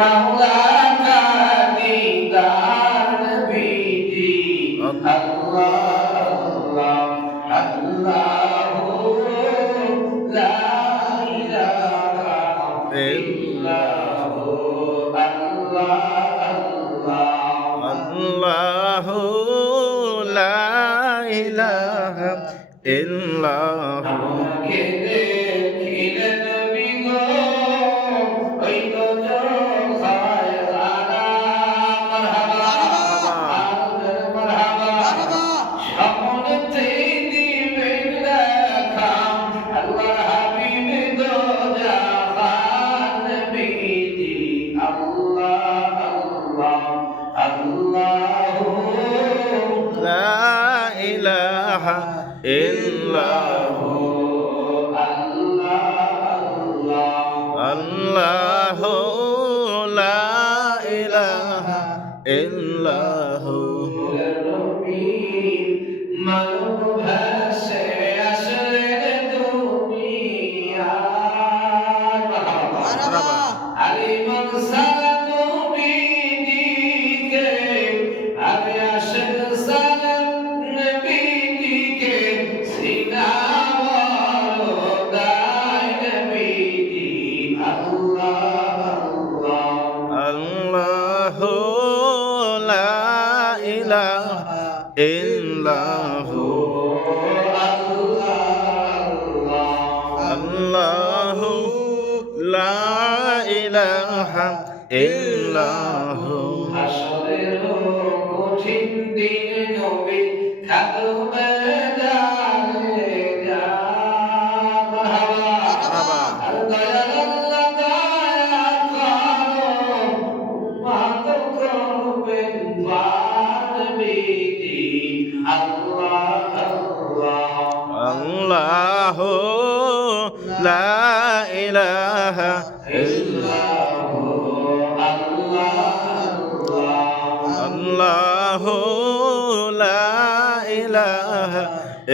मौला का दीदार नबीजी अल्लाह अल्लाह अल्लाह ला इलाहा इल्लल्लाह अल्लाह अल्लाह अल्लाह ला इलाहा इल्लल्लाह ইল্লাহু আল্লাহু লা ইলাহা ইল্লাহু মানব ভাষে আসলে দুনিয়া আলিমান সালাম নবীকে আরে আশিক সালাম নবীকে ইল্লাহু আল্লাহু লা ইলাহা ইল্লাহু হাসরের কঠিন দিন নবী থাকবে জানে যা মারহাবা আর দয়াল আল্লাহ দয়া করো উম্মত করবেন নবীজি আল্লাহ আল্লাহ লা ইলাহা ইল্লাহু আল্লাহ লা ইলাহা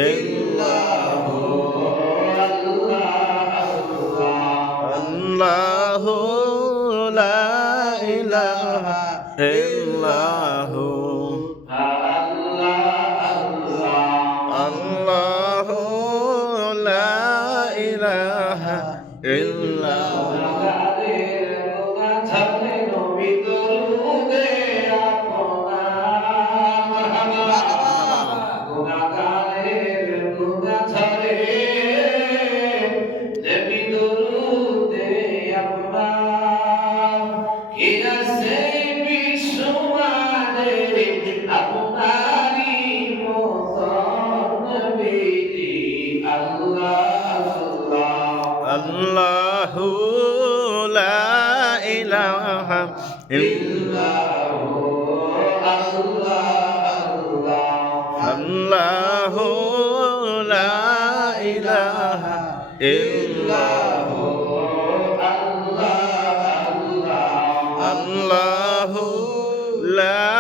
ইল্লাহু আল্লাহ লা ইলাহা ইল্লাহু Allahu la ilaha illallahu Allahu la ilaha illallahu Allahu la